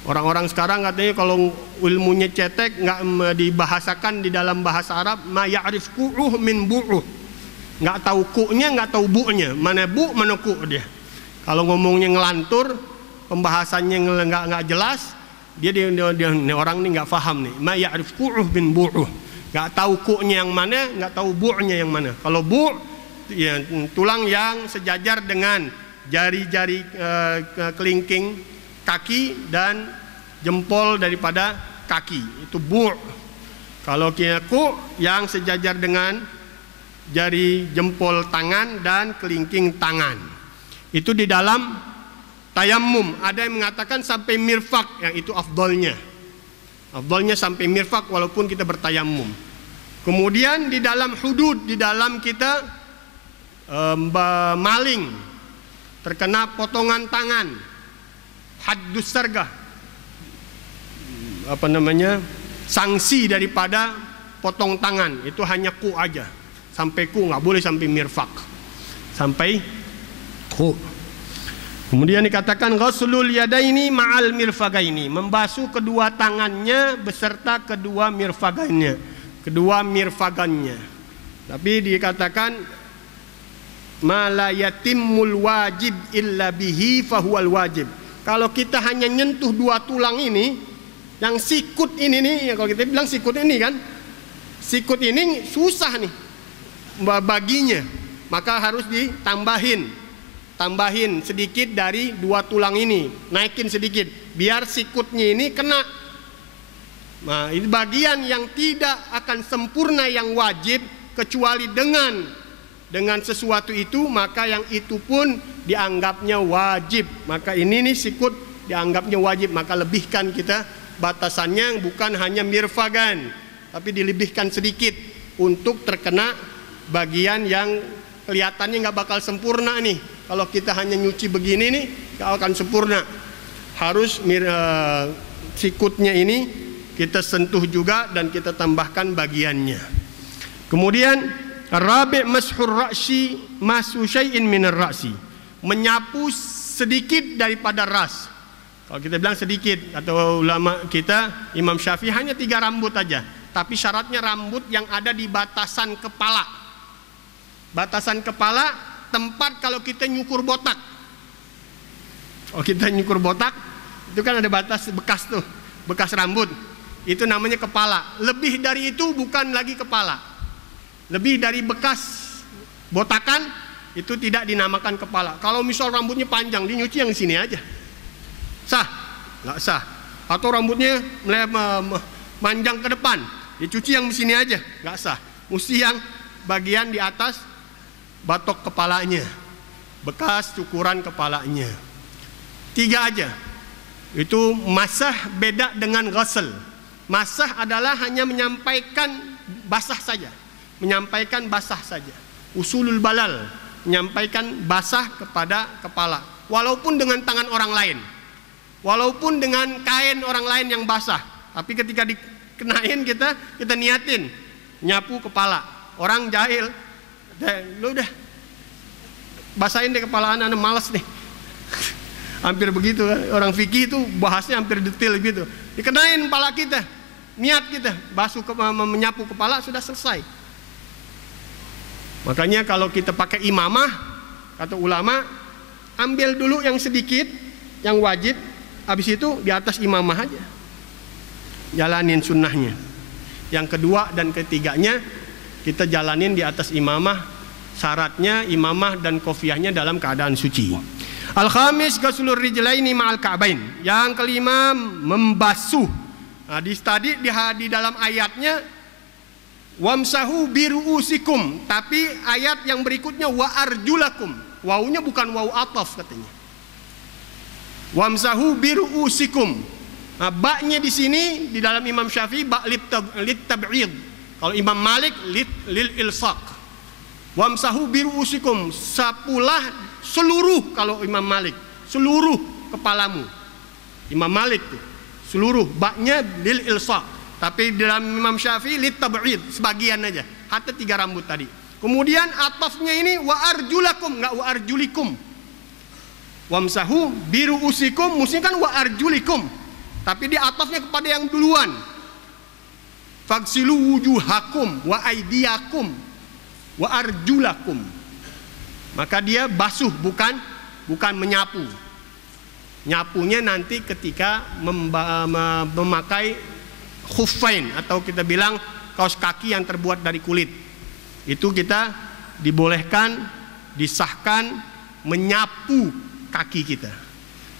Orang-orang sekarang katanya kalau ilmunya cetek, nggak dibahasakan di dalam bahasa Arab, ma ya'rif ku'uh min bu'uh. Nggak tahu ku-nya, nggak tahu bu-nya, mana bu, mana ku dia. Kalau ngomongnya ngelantur, pembahasannya nggak jelas, dia orang ini nggak paham nih. Ma ya'rif ku'uh bin bu'uh, nggak tahu ku-nya yang mana, nggak tahu bu-nya yang mana. Kalau bu, ya, tulang yang sejajar dengan jari-jari kelingking kaki dan jempol daripada kaki, itu bu. Kalau ku, yang sejajar dengan jari jempol tangan dan kelingking tangan. Itu di dalam tayamum. Ada yang mengatakan sampai mirfak, yang itu afdolnya. Afdolnya sampai mirfak walaupun kita bertayamum. Kemudian di dalam hudud, di dalam kita maling, terkena potongan tangan, haddus sargah, sanksi daripada potong tangan, itu hanya ku aja. Sampai ku, nggak boleh sampai mirfak, sampai ku. Kemudian dikatakan ghuslul yadaini ma'al mirfagaini, membasuh kedua tangannya beserta kedua mirfagannya. Tapi dikatakan ma la yatimmul wajib illa bihi fahuwal wajib. Kalau kita hanya nyentuh 2 tulang ini, yang sikut ini nih, ya kalau kita bilang sikut ini kan, sikut ini susah nih baginya, maka harus ditambahin sedikit dari 2 tulang ini, naikin sedikit biar sikutnya ini kena. Nah, ini bagian yang tidak akan sempurna yang wajib kecuali dengan sesuatu itu, maka yang itu pun dianggapnya wajib. Maka ini nih sikut dianggapnya wajib, maka lebihkan kita batasannya, bukan hanya mirfagan, tapi dilebihkan sedikit untuk terkena bagian yang kelihatannya nggak bakal sempurna nih. Kalau kita hanya nyuci begini nih, nggak akan sempurna. Harus sikutnya ini kita sentuh juga dan kita tambahkan bagiannya. Kemudian rabi' mashur ra'si masu syai'in minar ra'si, menyapu sedikit daripada ras. Kalau kita bilang sedikit, atau ulama kita Imam Syafi'i hanya 3 rambut aja, tapi syaratnya rambut yang ada di batasan kepala. Batasan kepala tempat kalau kita nyukur botak. Kalau kita nyukur botak itu kan ada batas bekas tuh, bekas rambut. Itu namanya kepala. Lebih dari itu bukan lagi kepala. Lebih dari bekas botakan itu tidak dinamakan kepala. Kalau misal rambutnya panjang, dinyuci yang di sini aja. Sah? Nggak sah. Atau rambutnya manjang ke depan, dicuci yang di sini aja, nggak sah. Mesti yang bagian di atas batok kepalanya, bekas cukuran kepalanya. 3 aja. Itu masah beda dengan ghusl. Masah adalah hanya menyampaikan basah saja. Menyampaikan basah saja. Usulul balal, menyampaikan basah kepada kepala. Walaupun dengan tangan orang lain. Walaupun dengan kain orang lain yang basah. Tapi ketika dikenain kita niatin nyapu kepala. Orang jahil, lu udah basahin deh kepala anak malas nih. Hampir begitu, orang fikih itu bahasnya hampir detail gitu. Dikenain kepala kita, niat kita basuh menyapu kepala, sudah selesai. Makanya kalau kita pakai imamah, kata ulama, ambil dulu yang sedikit, yang wajib, habis itu di atas imamah aja jalanin sunnahnya. Yang kedua dan ketiganya kita jalanin di atas imamah. Syaratnya imamah dan kofiahnya dalam keadaan suci. Al-khamis ghuslur rijlaini ma'al ka'bain. Yang kelima membasuh. Nah, di dalam ayatnya wamsahu biruusikum, tapi ayat yang berikutnya wa arjulakum. Wawunya bukan wawu ataf katanya. Wamsahu biruusikum. Nah, baknya di sini di dalam Imam Syafi'i bak lit tab'id. Kalau Imam Malik lil ilsaq. Wamsahu biruusikum, sapulah seluruh, kalau Imam Malik seluruh kepalamu. Imam Malik tuh seluruh, baknya lil ilsaq. Tapi dalam Imam Syafi'i lit tab'id, sebagian aja. Hatta 3 rambut tadi. Kemudian atafnya ini wa arjulakum, enggak wa arjulikum. Wamsahu biruusikum, mestinya kan wa arjulikum, tapi dia atafnya kepada yang duluan. Fagsilu wujuhakum wa aidiakum wa arjulakum. Maka dia basuh, bukan menyapu. Nyapunya nanti ketika memakai khuffain, atau kita bilang kaos kaki yang terbuat dari kulit. Itu kita dibolehkan, disahkan menyapu kaki kita.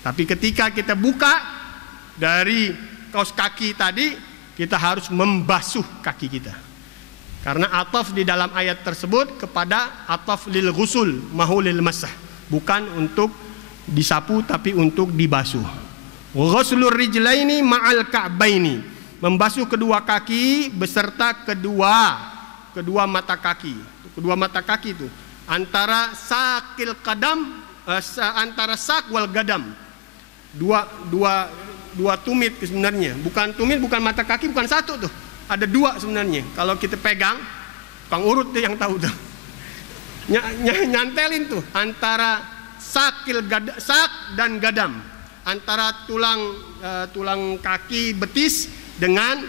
Tapi ketika kita buka dari kaos kaki tadi, kita harus membasuh kaki kita. Karena ataf di dalam ayat tersebut kepada ataf lil ghusul mahulil masah, bukan untuk disapu tapi untuk dibasuh. Ghuslur rijlaini ma'al ka'baini, membasuh kedua kaki beserta kedua mata kaki. Kedua mata kaki itu antara sakil kadam, antara sak wal gadam, dua tumit sebenarnya. Bukan tumit, bukan mata kaki, bukan satu tuh, ada 2 sebenarnya. Kalau kita pegang, Kang Urut tuh yang tahu tuh, nyantelin tuh antara sak dan gadam, antara tulang kaki betis dengan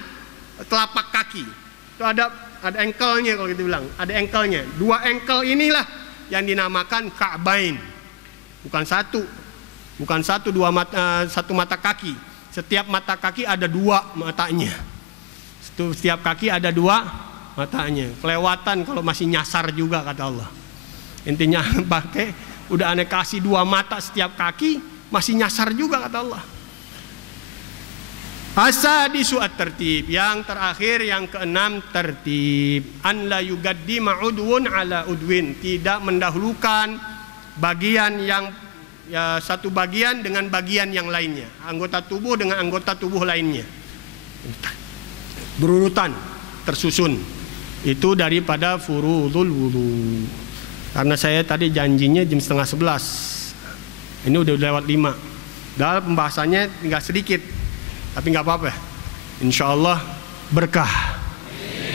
telapak kaki. Itu ada engkelnya, kalau kita bilang ada engkelnya. 2 engkel inilah yang dinamakan ka'bain. Bukan satu, satu mata kaki. Setiap mata kaki ada 2 matanya. Setiap kaki ada 2 matanya. Kelewatan kalau masih nyasar juga, kata Allah. Intinya pakai udah aneh kasih 2 mata setiap kaki, masih nyasar juga, kata Allah. Asadisu at-tertib, yang terakhir, yang ke-6 tertib. An la yugaddima udwun ala udwin, tidak mendahulukan bagian yang satu bagian dengan bagian yang lainnya, anggota tubuh dengan anggota tubuh lainnya, berurutan, tersusun. Itu daripada furudul wudu. Karena saya tadi janjinya jam 10:30, ini udah lewat 5. Dalam pembahasannya tinggal sedikit, tapi nggak apa-apa, insya Allah berkah.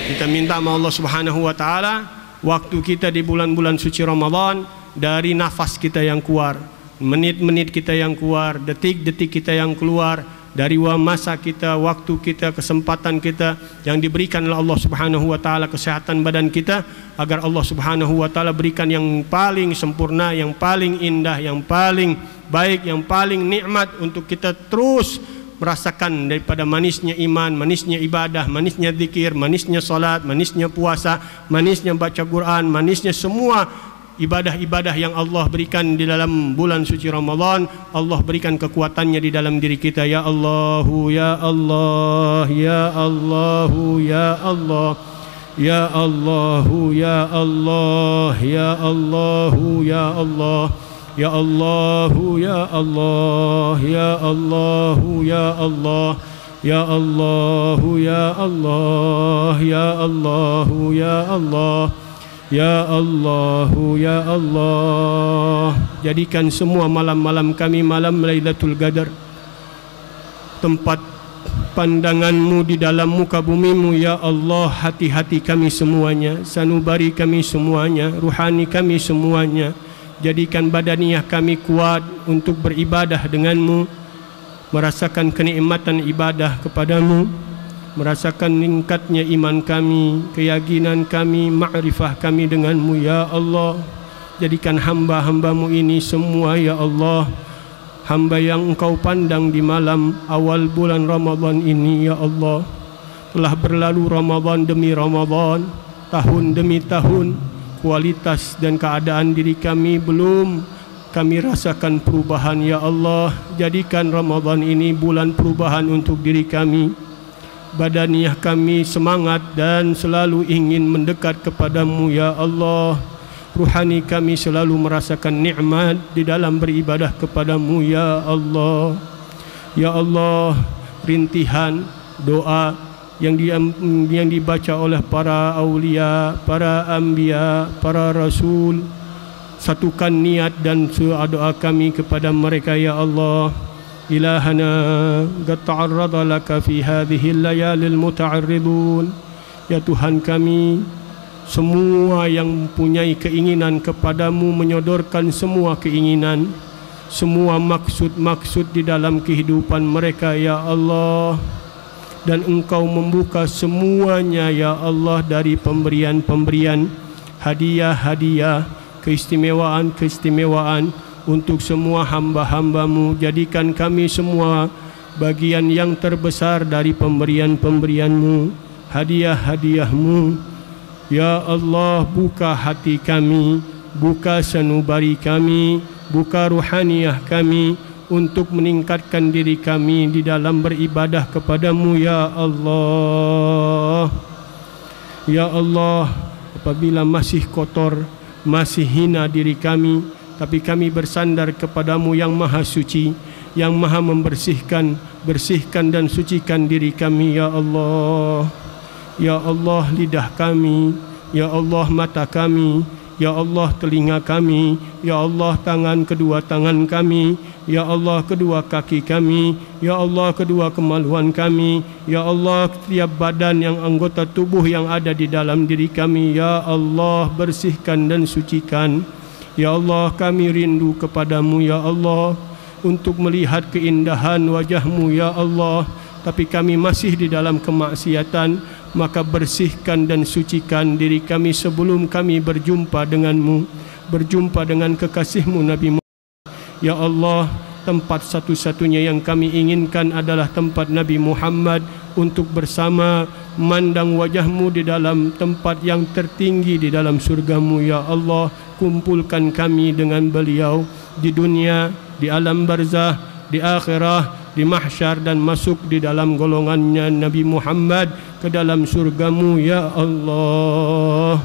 Kita minta sama Allah Subhanahu wa taala waktu kita di bulan-bulan suci Ramadan, dari nafas kita yang keluar, menit-menit kita yang keluar, detik-detik kita yang keluar, dari masa kita, waktu kita, kesempatan kita yang diberikan oleh Allah Subhanahu wa taala, kesehatan badan kita, agar Allah Subhanahu wa taala berikan yang paling sempurna, yang paling indah, yang paling baik, yang paling nikmat untuk kita terus merasakan daripada manisnya iman, manisnya ibadah, manisnya zikir, manisnya salat, manisnya puasa, manisnya baca Quran, manisnya semua ibadah-ibadah yang Allah berikan di dalam bulan suci Ramadan. Allah berikan kekuatannya di dalam diri kita. Ya Allah, ya Allah, ya Allah, ya Allah, ya Allah, ya Allah, ya Allah, ya Allah, ya Allah, ya Allah, ya Allah, ya Allah, ya Allah, ya Allah, ya Allah, ya Allah, ya Allah, ya Allah. Jadikan semua malam-malam kami malam Lailatul Qadar, tempat pandangan-Mu di dalam muka bumi-Mu. Ya Allah, hati-hati kami semuanya, sanubari kami semuanya, ruhani kami semuanya. Jadikan badaniah kami kuat untuk beribadah dengan-Mu, merasakan kenikmatan ibadah kepada-Mu, merasakan meningkatnya iman kami, keyakinan kami, ma'rifah kami dengan-Mu. Ya Allah, jadikan hamba-hamba-Mu ini semua, ya Allah, hamba yang Engkau pandang di malam awal bulan Ramadan ini. Ya Allah, telah berlalu Ramadan demi Ramadan, tahun demi tahun, kualitas dan keadaan diri kami belum kami rasakan perubahan. Ya Allah, jadikan Ramadan ini bulan perubahan untuk diri kami. Badaniah kami semangat dan selalu ingin mendekat kepadamu. Ya Allah, ruhani kami selalu merasakan nikmat di dalam beribadah kepadamu. Ya Allah, ya Allah, rintihan doa yang dibaca oleh para aulia, para anbiya, para rasul, satukan niat dan doa kami kepada mereka. Ya Allah, إلهنا قد تعرض لك في هذه الليالي المتعرضون. Ya Tuhan kami, semua yang mempunyai keinginan kepadamu menyodorkan semua keinginan, semua maksud-maksud di dalam kehidupan mereka. Ya Allah, dan Engkau membuka semuanya. Ya Allah, dari pemberian-pemberian, hadiah-hadiah, keistimewaan-keistimewaan untuk semua hamba-hamba-Mu. Jadikan kami semua bagian yang terbesar dari pemberian-pemberian-Mu, hadiah-hadiah-Mu. Ya Allah, buka hati kami, buka sanubari kami, buka ruhaniah kami untuk meningkatkan diri kami di dalam beribadah kepadamu. Ya Allah, ya Allah, apabila masih kotor, masih hina diri kami, tapi kami bersandar kepadamu yang maha suci, yang maha membersihkan, bersihkan dan sucikan diri kami. Ya Allah, ya Allah, lidah kami, ya Allah, mata kami, ya Allah, telinga kami, ya Allah, kedua tangan kami, ya Allah, kedua kaki kami, ya Allah, kedua kemaluan kami, ya Allah, setiap badan yang anggota tubuh yang ada di dalam diri kami. Ya Allah, bersihkan dan sucikan. Ya Allah, kami rindu kepadamu. Ya Allah, untuk melihat keindahan wajahmu. Ya Allah, tapi kami masih di dalam kemaksiatan, maka bersihkan dan sucikan diri kami sebelum kami berjumpa denganmu, berjumpa dengan kekasihmu Nabi Muhammad. Ya Allah, tempat satu-satunya yang kami inginkan adalah tempat Nabi Muhammad, untuk bersama memandang wajahmu di dalam tempat yang tertinggi di dalam surgamu. Ya Allah, kumpulkan kami dengan beliau di dunia, di alam barzah, di akhirah, di mahsyar, dan masuk di dalam golongannya Nabi Muhammad ke dalam surgamu. Ya Allah,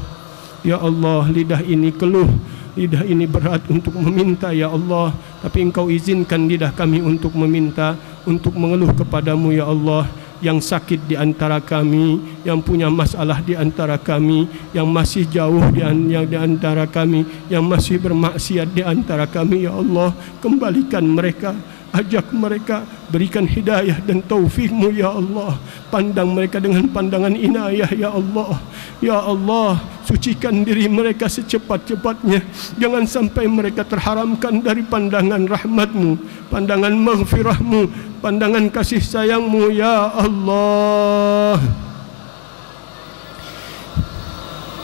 ya Allah, lidah ini keluh, lidah ini berat untuk meminta. Ya Allah, tapi Engkau izinkan lidah kami untuk meminta, untuk mengeluh kepadamu. Ya Allah, yang sakit di antara kami, yang punya masalah di antara kami, yang masih jauh di antara kami, yang masih bermaksiat di antara kami. Ya Allah, kembalikan mereka Ajak mereka, berikan hidayah dan taufik-Mu ya Allah. Pandang mereka dengan pandangan inayah ya Allah. Ya Allah, sucikan diri mereka secepat-cepatnya. Jangan sampai mereka terharamkan dari pandangan rahmat-Mu, pandangan maghfirah-Mu, pandangan kasih sayang-Mu ya Allah.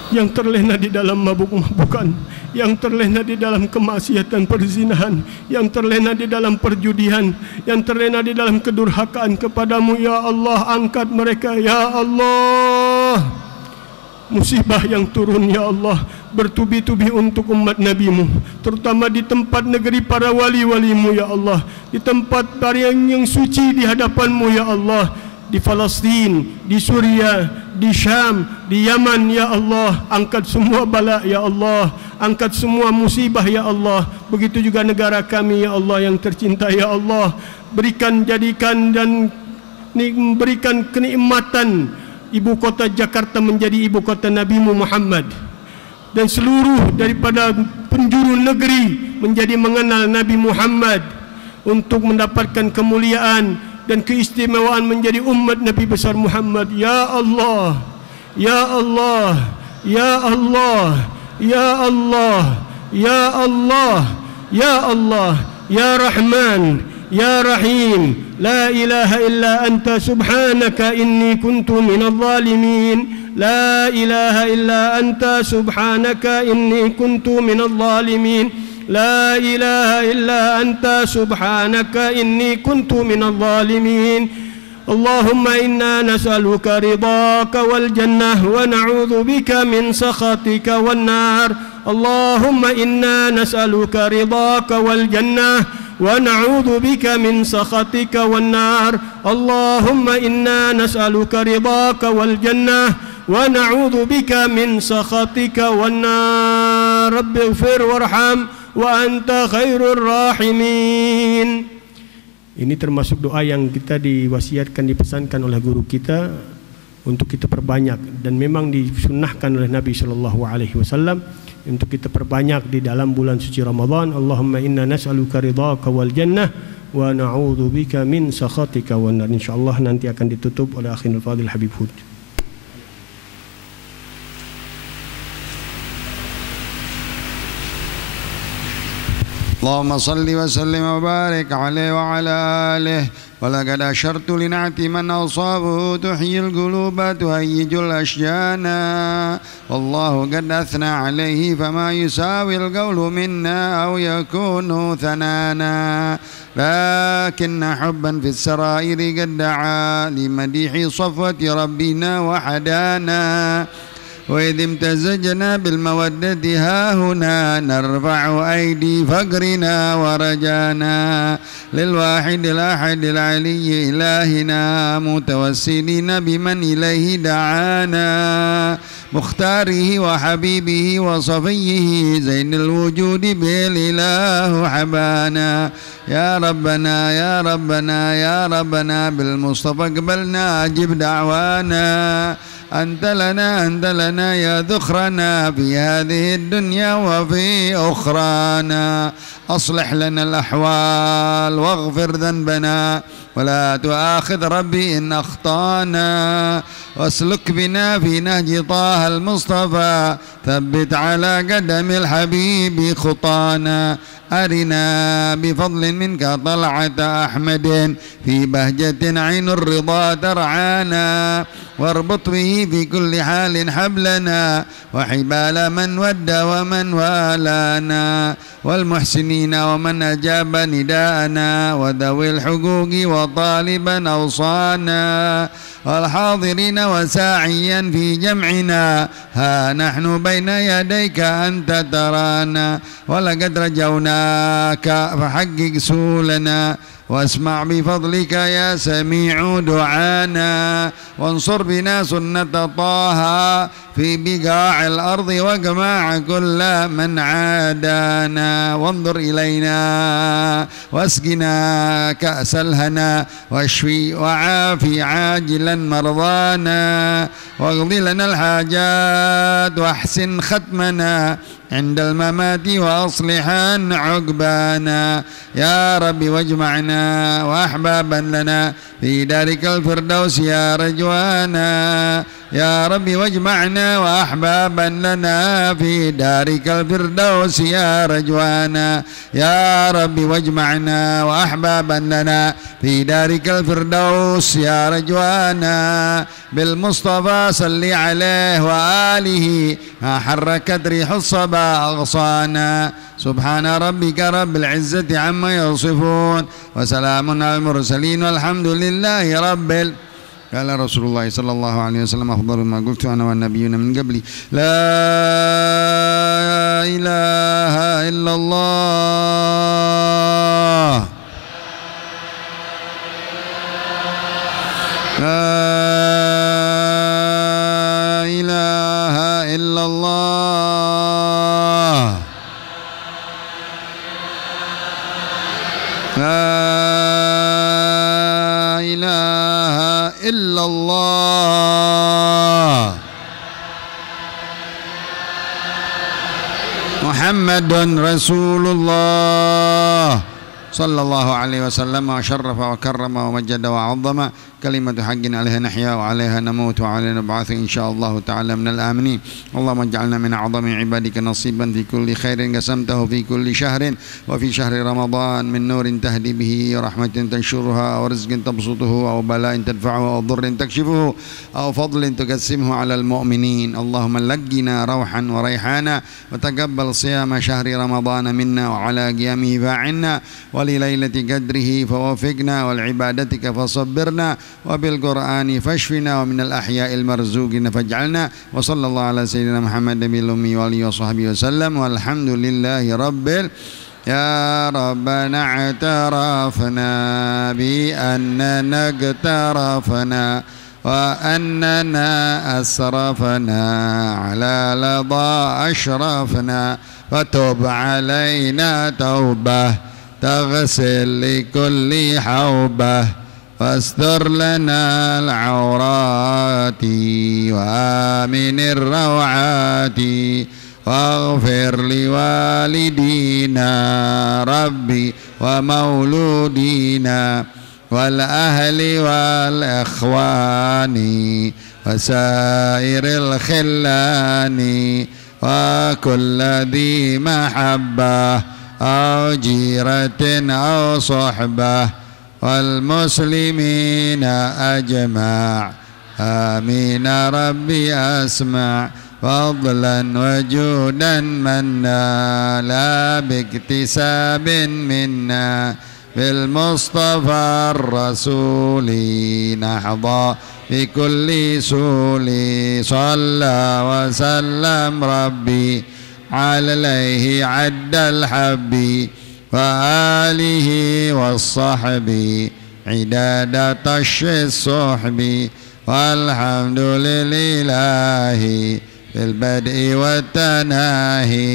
Yang terlena di dalam mabuk-mabukan, yang terlena di dalam kemaksiatan perzinahan, yang terlena di dalam perjudian, yang terlena di dalam kedurhakaan kepadamu ya Allah, angkat mereka ya Allah. Musibah yang turun ya Allah bertubi-tubi untuk umat Nabi-Mu, terutama di tempat negeri para wali-wali-Mu ya Allah, di tempat yang suci di hadapan-Mu ya Allah, di Palestin, di Suria, di Syam, di Yaman ya Allah. Angkat semua bala ya Allah, angkat semua musibah ya Allah. Begitu juga negara kami ya Allah yang tercinta ya Allah. Jadikan dan berikan kenikmatan ibu kota Jakarta menjadi ibu kota Nabi-Mu Muhammad, dan seluruh daripada penjuru negeri menjadi mengenal Nabi Muhammad, untuk mendapatkan kemuliaan dan keistimewaan menjadi umat Nabi besar Muhammad ya Allah, ya Allah, ya Allah, ya Allah, ya Allah, ya Allah, ya Rahman, ya Rahim. La ilaha illa anta subhanaka inni kuntu minadh zalimin. La ilaha illa anta subhanaka inni kuntu minadh zalimin. لا إله إلا أنت سبحانك إني كنت من الظالمين. اللهم إنا نسألك رضاك والجنة ونعوذ بك من سخطك والنار. اللهم إنا نسألك رضاك والجنة ونعوذ بك من سخطك والنار. اللهم إنا نسألك رضاك والجنة ونعوذ بك من سخطك والنار. رب اغفر وارحم wa anta khairur rahimin. Ini termasuk doa yang kita diwasiatkan, dipesankan oleh guru kita untuk kita perbanyak, dan memang disunnahkan oleh Nabi SAW untuk kita perbanyak di dalam bulan suci Ramadan. Allahumma inna nas'aluka ridhaka wal jannah wa na'udzubika min sakhatika wan nar. Insyaallah nanti akan ditutup oleh Akhil Fadil Habib Hud. اللهم صل وسلم وبارك عليه وعلى آله. ولقد أشرت لنعت من أصابه تحيي القلوب تهيج الأشجان. والله قد أثنى عليه فما يساوي القول منا أو يكون ثنانا. لكن حبا في السرائر قد دعا لمديح صفوة ربنا وحدانا. وإذ امتزجنا بالمودة ها هنا نرفع أيدي فقرنا ورجانا للواحد الأحد العلي إلهنا متوسلين بمن إليه دعانا مختاره وحبيبه وصفيه زين الوجود به الإله حبانا. يا ربنا يا ربنا يا ربنا بالمصطفى قبلنا أجب دعوانا. أنت لنا يا ذخرنا في هذه الدنيا وفي أخرانا. أصلح لنا الأحوال واغفر ذنبنا ولا تؤاخذ ربي إن أخطانا. واسلك بنا في نهج طه المصطفى ثبت على قدم الحبيب خطانا. أرنا بفضل منك طلعة أحمد في بهجة عين الرضا ترعانا. واربط به في كل حال حبلنا وحبال من ود ومن والانا. والمحسنين ومن أجاب نداءنا وذوي الحقوق وطالبا أوصانا. والحاضرين وساعيا في جمعنا ها نحن بين يديك أنت ترانا. ولقد رجوناك فحقق سولنا واسمع بفضلك يا سميع دعانا. وانصر بنا سنة طه في بقاع الأرض واجمع كل من عادانا وانظر إلينا واسقنا كأس الهنا واشفي وعافي عاجلا مرضانا واقض لنا الحاجات واحسن ختمنا عند الممات وأصلحا عقبانا يا رب واجمعنا وأحبابا لنا في دارك الفردوس يا رجوانا يا رب واجمعنا وأحبابا لنا في دارك الفردوس يا رجوانا يا رب واجمعنا وأحبابا لنا في دارك الفردوس يا رجوانا بالمصطفى صل عليه وآله ما حركت ريح الصبا أغصانا سبحان ربك رب العزة عما يصفون وسلام على المرسلين والحمد لله رب قال رسول الله صلى الله عليه وسلم أفضل ما قلت أنا والنبيون من قبلي لا إله إلا الله لا إله إلا الله لا إله إلا الله محمد رسول الله صلى الله عليه وسلم وشرف وكرم ومجد وعظم كلمة حق عليها نحيا وعليها نموت وعليها نبعث إن شاء الله تعالى من الآمنين اللهم اجعلنا من أعظم عبادك نصيبا في كل خير قسمته في كل شهر وفي شهر رمضان من نور تهدي به ورحمة تنشرها أو رزق تبسطه أو بلاء تدفعه أو ضر تكشفه أو فضل تقسمه على المؤمنين اللهم لقنا روحا وريحانا وتقبل صيام شهر رمضان منا وعلى قيامه فاعنا ولليلة قدره فوفقنا والعبادتك فصبرنا وبالقرآن فاشفنا ومن الأحياء المرزوقين فاجعلنا وصلى الله على سيدنا محمد النبي الأمي وآله وصحبه وسلم والحمد لله رب يا ربنا اعترفنا بأننا اقترفنا وأننا أسرفنا على لظى أشرفنا فتب علينا توبة تغسل لكل حوبة واستر لنا العورات وآمن الروعات واغفر لوالدينا ربي ومولودينا والأهل والإخوان وسائر الخلان وكل ذي محبة أو جيرة أو صحبة والمسلمين أجمع آمين ربي أسمع فضلا وجودا منا لا باكتساب منا بالمصطفى الرسول نحظى بكل سول صلى وسلم ربي عليه عد الحب وآله والصحب عداد طش الصحب والحمد لله في البدء والتناهي